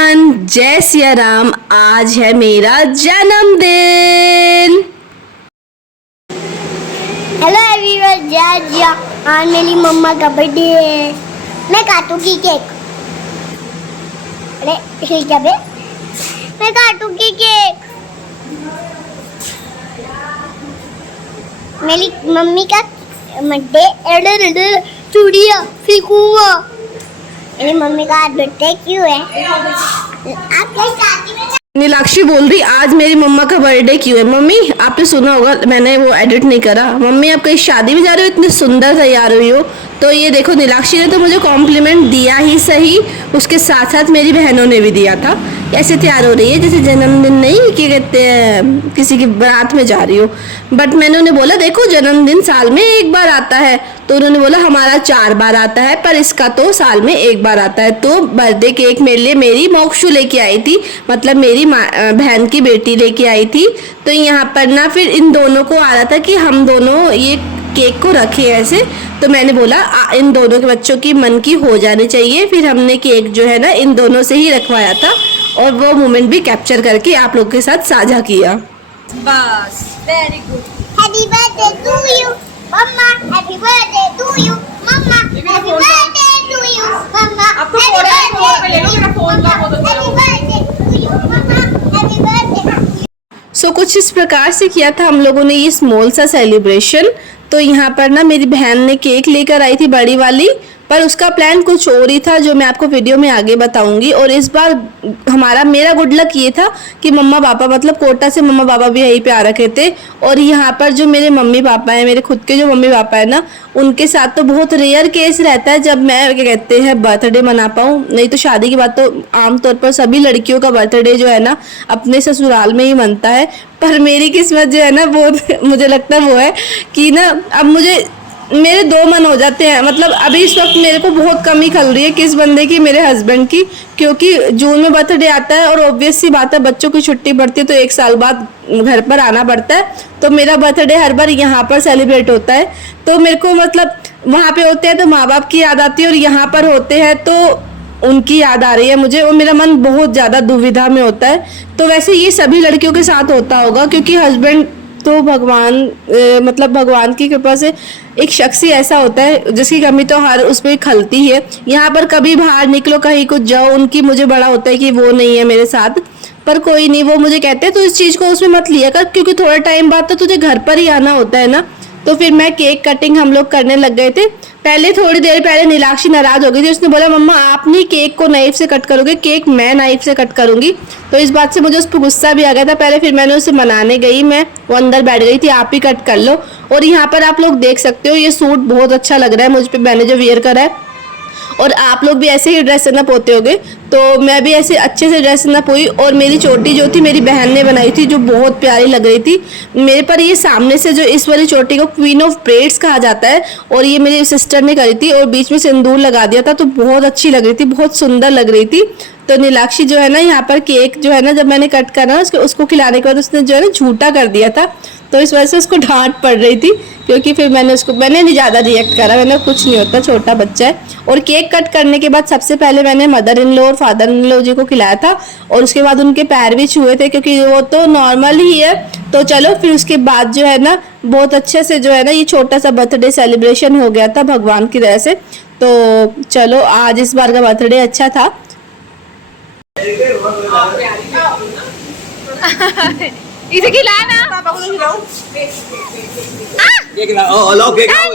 Everyone, जय सिया राम। आज है मेरा जन्मदिन। हेलो एवरीवन, जय जिया। आज मेरी मम्मा का बर्थडे है। मैं काटूंगी केक। अरे ठीक है बे, मैं काटूंगी केक। मेरी मम्मी का बर्थडे चूड़िया फेंकूंगा। मेरी मम्मी का आज बर्थडे क्यों है? आप क्या चाहती हैं? नीलाक्षी बोल रही आज मेरी मम्मा का बर्थडे क्यों है। मम्मी, आपने सुना होगा, मैंने वो एडिट नहीं करा। मम्मी, आप कहीं शादी में जा रहे हो, इतनी सुंदर तैयार हुई हो। तो ये देखो, नीलाक्षी ने तो मुझे कॉम्प्लीमेंट दिया ही सही, उसके साथ साथ मेरी बहनों ने भी दिया था। ऐसे तैयार हो रही है जैसे जन्मदिन नहीं, क्या कहते हैं, किसी की बारात में जा रही हो। बट मैंने उन्हें बोला देखो, जन्मदिन साल में एक बार आता है। तो उन्होंने बोला हमारा 4 बार आता है, पर इसका तो साल में एक बार आता है। तो बर्थडे केक मेरे लिए मेरी मोक्षु लेके आई थी, मतलब मेरी बहन की बेटी लेके आई थी। तो यहाँ पर ना फिर इन दोनों को आ रहा था कि हम दोनों ये केक को रखे ऐसे। तो मैंने बोला इन दोनों के बच्चों की मन की हो जानी चाहिए। फिर हमने केक जो है ना इन दोनों से ही रखवाया था, और वो मोमेंट भी कैप्चर करके आप लोगों के साथ साझा किया। बस, very good. Happy birthday to you मम्मा, हैप्पी बर्थडे टू यू मम्मा, हैप्पी बर्थडे टू यू मम्मा। अब तो फोन पे ले लो, मेरा फोन का बहुत अच्छा हैप्पी बर्थडे टू यू मम्मा, हैप्पी बर्थडे। सो कुछ इस प्रकार से किया था हम लोगों ने ये स्मॉल सा सेलिब्रेशन। तो यहाँ पर ना मेरी बहन ने केक लेकर आई थी बड़ी वाली, पर उसका प्लान कुछ और ही था जो मैं आपको वीडियो में आगे बताऊंगी। और इस बार मेरा गुड लक ये था कि मम्मा पापा, मतलब कोटा से मम्मा पापा भी यहीं पे आ रखे थे। और यहाँ पर जो मेरे मम्मी पापा हैं, मेरे खुद के जो मम्मी पापा है ना, उनके साथ तो बहुत रेयर केस रहता है जब मैं क्या कहते हैं बर्थडे मना पाऊँ। नहीं तो शादी की बात तो आमतौर पर सभी लड़कियों का बर्थडे जो है ना अपने ससुराल में ही मनता है। पर मेरी किस्मत जो है ना बहुत मुझे लगता है वो है कि ना अब मेरे 2 मन हो जाते हैं। मतलब अभी इस वक्त मेरे को बहुत कमी खल रही है किस बंदे की, मेरे हस्बैंड की, क्योंकि जून में बर्थडे आता है और ऑब्वियस सी बात है बच्चों की छुट्टी पड़ती है तो 1 साल बाद घर पर आना पड़ता है। तो मेरा बर्थडे हर बार यहाँ पर सेलिब्रेट होता है। तो मेरे को मतलब वहाँ पे होते हैं तो माँ बाप की याद आती है, और यहाँ पर होते हैं तो उनकी याद आ रही है मुझे, और मेरा मन बहुत ज़्यादा दुविधा में होता है। तो वैसे ये सभी लड़कियों के साथ होता होगा, क्योंकि हस्बैंड तो भगवान मतलब भगवान की कृपा से एक शख्स ही ऐसा होता है जिसकी कमी तो हर उसमें खलती है। यहाँ पर कभी बाहर निकलो, कहीं कुछ जाओ, उनकी मुझे बड़ा होता है कि वो नहीं है मेरे साथ। पर कोई नहीं, वो मुझे कहते हैं तो इस चीज़ को उसमें मत लिया कर, क्योंकि थोड़ा टाइम बाद तो तुझे घर पर ही आना होता है ना। तो फिर मैं केक कटिंग हम लोग करने लग गए थे। पहले थोड़ी देर पहले नीलाक्षी नाराज हो गई थी, उसने बोला मम्मा आप नहीं केक को नाइफ से कट करोगे, केक मैं नाइफ से कट करूंगी। तो इस बात से मुझे उस पर गुस्सा भी आ गया था। पहले फिर मैंने उसे मनाने गई, मैं वो अंदर बैठ गई थी, आप ही कट कर लो। और यहाँ पर आप लोग देख सकते हो ये सूट बहुत अच्छा लग रहा है मुझ पर, मैंने जो वियर करा है। और आप लोग भी ऐसे ही ड्रेस अप होते होगे, तो मैं भी ऐसे अच्छे से ड्रेस अप हुई। और मेरी चोटी जो थी मेरी बहन ने बनाई थी, जो बहुत प्यारी लग रही थी मेरे पर। ये सामने से जो इस वाली चोटी को क्वीन ऑफ ब्रेड्स कहा जाता है, और ये मेरी सिस्टर ने करी थी, और बीच में सिंदूर लगा दिया था, तो बहुत अच्छी लग रही थी, बहुत सुंदर लग रही थी। तो नीलाक्षी जो है ना यहाँ पर केक जो है ना जब मैंने कट करा उसको खिलाने के बाद उसने जो है ना झूठा कर दिया था, तो इस वजह से उसको डांट पड़ रही थी। क्योंकि फिर मैंने नहीं ज़्यादा रिएक्ट करा, मैंने कुछ नहीं होता, छोटा बच्चा है। और केक कट करने के बाद सबसे पहले मैंने मदर इन लॉ और फादर इन लॉ जी को खिलाया था, और उसके बाद उनके पैर भी छुए थे, क्योंकि वो तो नॉर्मल ही है। तो चलो फिर उसके बाद जो है ना बहुत अच्छे से जो है ना ये छोटा सा बर्थडे सेलिब्रेशन हो गया था भगवान की दया से। तो चलो आज इस बार का बर्थडे अच्छा था। इसे खिलाया ना पापा को, तो खिलाओ केक लाओ, लाओ केक लाओ,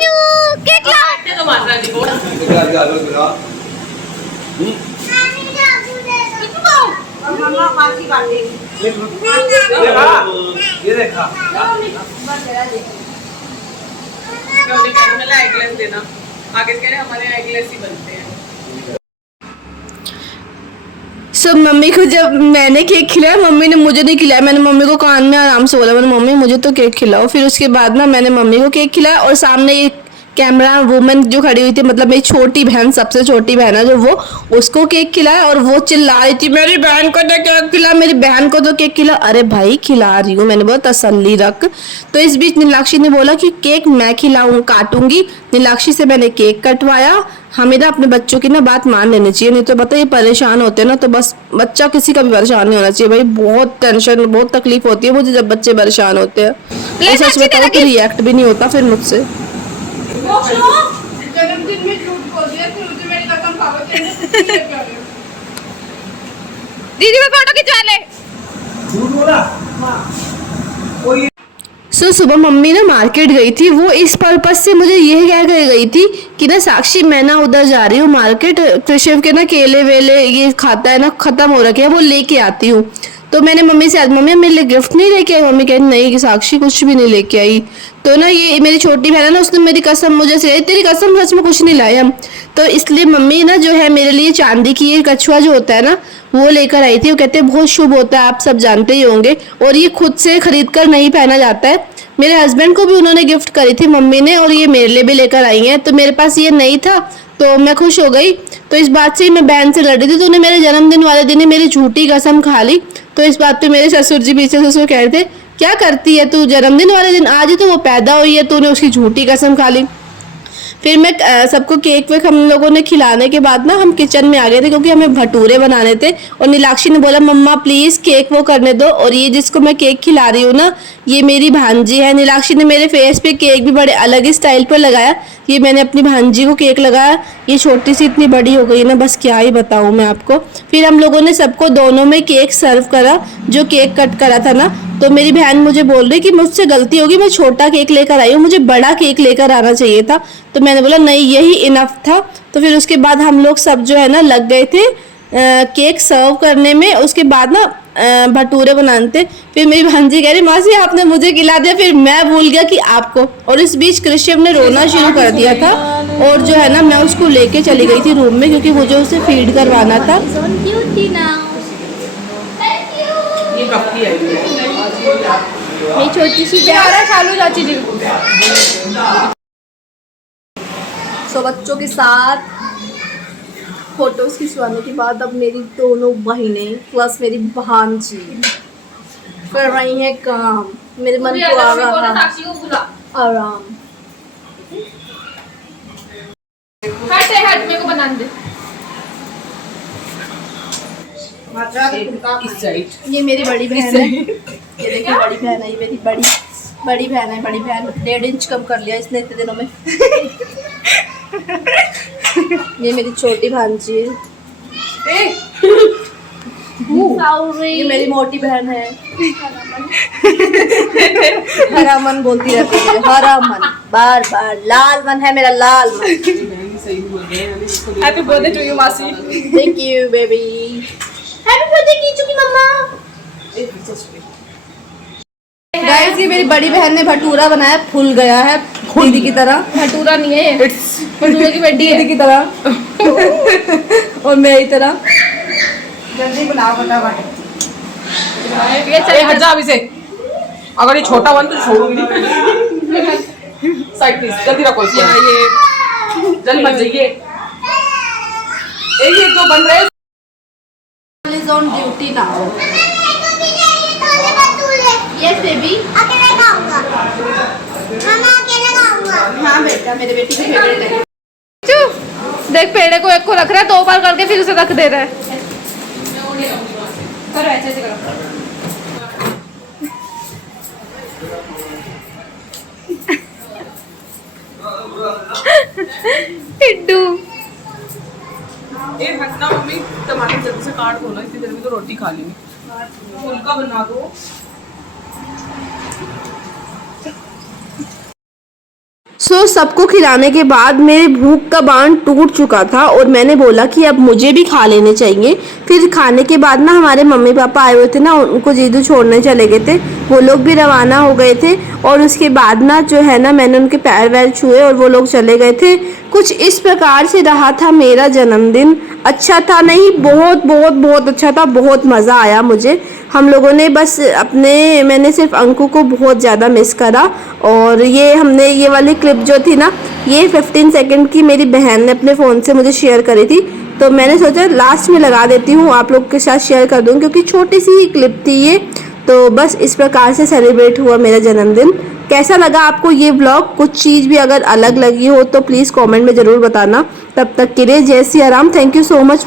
केक लाओ। तो मार रहा है वो मम्मा मासी काट देगी। ये देखा मैं एग लेस देना, आगे कह रहे हमारे एग लेस ही बनते हैं। सब मम्मी को जब मैंने केक खिलाया, मम्मी ने मुझे नहीं खिलाया। मैंने मम्मी को कान में आराम से बोला, मैंने मम्मी मुझे तो केक खिलाओ। फिर उसके बाद ना मैंने मम्मी को केक खिलाया, और सामने ये कैमरा वुमेन जो खड़ी हुई थी, मतलब मेरी छोटी बहन, सबसे छोटी बहन है जो, वो उसको केक खिलाया और वो चिल्ला रही थी मेरी बहन को तो केक खिला, मेरी बहन को तो केक खिला। अरे भाई खिला रही हूँ, मैंने बोला तसल्ली रख। तो इस बीच नीलाक्षी ने बोला कि केक मैं खिलाऊं, काटूंगी। नीलाक्षी से मैंने केक कटवाया। हमें ना अपने बच्चों की ना बात मान लेनी चाहिए, नहीं तो बताइए परेशान होते हैं ना, तो बस बच्चा किसी का भी परेशान नहीं होना चाहिए भाई। बहुत टेंशन, बहुत तकलीफ होती है मुझे जब बच्चे परेशान होते हैं। और सच बताओ तो रिएक्ट भी नहीं होता फिर मुझसे। जन्मदिन में झूठ बोल दिया, फिर मुझे मेरी कसम खा के दीदी को फोटो खिंचवा ले। झूठ बोला। सो सुबह मम्मी ना मार्केट गई थी, वो इस पर्पज से मुझे यह कह कर गई थी कि ना साक्षी मैं ना उधर जा रही हूँ मार्केट, कृषिव के ना केले वेले ये खाता है ना, खत्म हो रखे हैं, वो लेके आती हूँ। तो मैंने मम्मी से आज, मम्मी मेरे लिए गिफ्ट नहीं लेके आई? मम्मी कह रही नहीं कि साक्षी कुछ भी नहीं लेके आई। तो ना ये मेरी छोटी बहन है ना, उसने मेरी कसम मुझे से, तेरी कसम सच में कुछ नहीं लाए हम। तो इसलिए मम्मी ना जो है मेरे लिए चांदी की ये कछुआ जो होता है ना, वो लेकर आई थी। वो कहते हैं बहुत शुभ होता है, आप सब जानते ही होंगे, और ये खुद से खरीद कर नहीं पहना जाता है। मेरे हस्बैंड को भी उन्होंने गिफ्ट करी थी मम्मी ने, और ये मेरे लिए भी लेकर आई हैं। तो मेरे पास ये नहीं था तो मैं खुश हो गई। तो इस बात से ही मैं बहन से लड़ रही थी, तो उन्हें मेरे जन्मदिन वाले दिन ही मेरी झूठी कसम खा ली। तो इस बात पे मेरे ससुर जी पीछे ससुर कह रहे थे क्या करती है तू, जन्मदिन वाले दिन आज ही तो वो पैदा हुई है, तूने उसकी झूठी कसम खा ली। फिर मैं सबको केक वेक हम लोगों ने खिलाने के बाद ना हम किचन में आ गए थे, क्योंकि हमें भटूरे बनाने थे। और नीलाक्षी ने बोला मम्मा प्लीज केक वो करने दो। और ये जिसको मैं केक खिला रही हूँ ना, ये मेरी भांजी है। नीलाक्षी ने मेरे फेस पे केक भी बड़े अलग ही स्टाइल पर लगाया। ये मैंने अपनी भांजी को केक लगाया। ये छोटी सी इतनी बड़ी हो गई ना, बस क्या ही बताऊँ मैं आपको। फिर हम लोगों ने सबको दोनों में केक सर्व करा, जो केक कट करा था ना। तो मेरी बहन मुझे बोल रही कि मुझसे गलती होगी, मैं छोटा केक लेकर आई हूँ, मुझे बड़ा केक लेकर आना चाहिए था। तो मैंने बोला नहीं यही इनफ था। तो फिर उसके बाद हम लोग सब जो है ना लग गए थे केक सर्व करने में। उसके बाद ना भटूरे बनाते। फिर मेरी भांजी कह रही मासी आपने मुझे खिला दिया, फिर मैं भूल गया कि आपको। और इस बीच कृष्ण ने रोना शुरू कर दिया था, और जो है ना मैं उसको लेके चली गई थी रूम में, क्योंकि मुझे उसे फीड करवाना था। ये कब की आई है? मेरी छोटी सी चालू चाची जी। सो बच्चों के साथ फोटोज खिंचवाने के बाद अब मेरी दोनों बहनें प्लस मेरी भांजी कर रही हैं काम। मेरे मन को आ रहा आराम। हट मेरे को बना दे। इस साइड ये मेरी बड़ी बहन है, ये देखिए बड़ी बहन है, ये मेरी बड़ी बहन है। बड़ी बहन 1.5 इंच कम कर लिया इसने इतने दिनों में। ये मेरी छोटी भांजी है। ये मेरी मोटी बहन है। हरा मन बोलती रहती है, हरा मन बार बार। लाल मन है मेरा, लाल मन। हैप्पी बर्थडे टू यू मासी। Thank you baby. Happy birthday Kichu की मम्मा। गाइस ये मेरी बड़ी बहन ने भटूरा बनाया, फूल गया है दीदी की तरह। भटूरा नहीं है ये, भटूरे की बड्डी है दीदी की तरह और मेरी तरह। जल्दी बनाओ फटाफट। ये ए हट जा अभी से, अगर ये छोटा बन तो छोड़ूंगी नहीं। साइड प्लीज, जल्दी रखो इसको। ये जल्दी मत जाइए। एक दो बन रहे हैं। is on duty now. Yes baby. अकेले खाऊंगा। मामा अकेले खाऊंगा। हाँ बेटा, मेरे बेटी की फेवरेट है। देख पेड़े को एक को रख रहा है, 2 बार करके फिर उसे रख दे रहा है। करो ऐसे करो। टिड्डू ए हटना मम्मी, टमाटर जल्दी से काट दो ना, इतनी देर में तो रोटी खा लेंगे। फुल्का बना दो। सबको खिलाने के बाद मेरे भूख का बांध टूट चुका था और मैंने बोला कि अब मुझे भी खा लेने चाहिए। फिर खाने के बाद ना हमारे मम्मी पापा आए हुए थे ना, उनको जीजू छोड़ने चले गए थे, वो लोग भी रवाना हो गए थे। और उसके बाद ना जो है ना मैंने उनके पैर वैर छुए और वो लोग चले गए थे। कुछ इस प्रकार से रहा था मेरा जन्मदिन। अच्छा था नहीं, बहुत बहुत बहुत अच्छा था, बहुत मज़ा आया मुझे। हम लोगों ने बस मैंने सिर्फ अंकु को बहुत ज़्यादा मिस करा। और ये वाली क्लिप जो थी ना, ये 15 सेकंड की मेरी बहन ने अपने फ़ोन से मुझे शेयर करी थी, तो मैंने सोचा लास्ट में लगा देती हूँ, आप लोग के साथ शेयर कर दूँ, क्योंकि छोटी सी ही क्लिप थी ये। तो बस इस प्रकार से सेलिब्रेट हुआ मेरा जन्मदिन। कैसा लगा आपको ये व्लॉग? कुछ चीज़ भी अगर अलग लगी हो तो प्लीज़ कमेंट में ज़रूर बताना। तब तक के लिए जय Siya Ram. Thank you so much.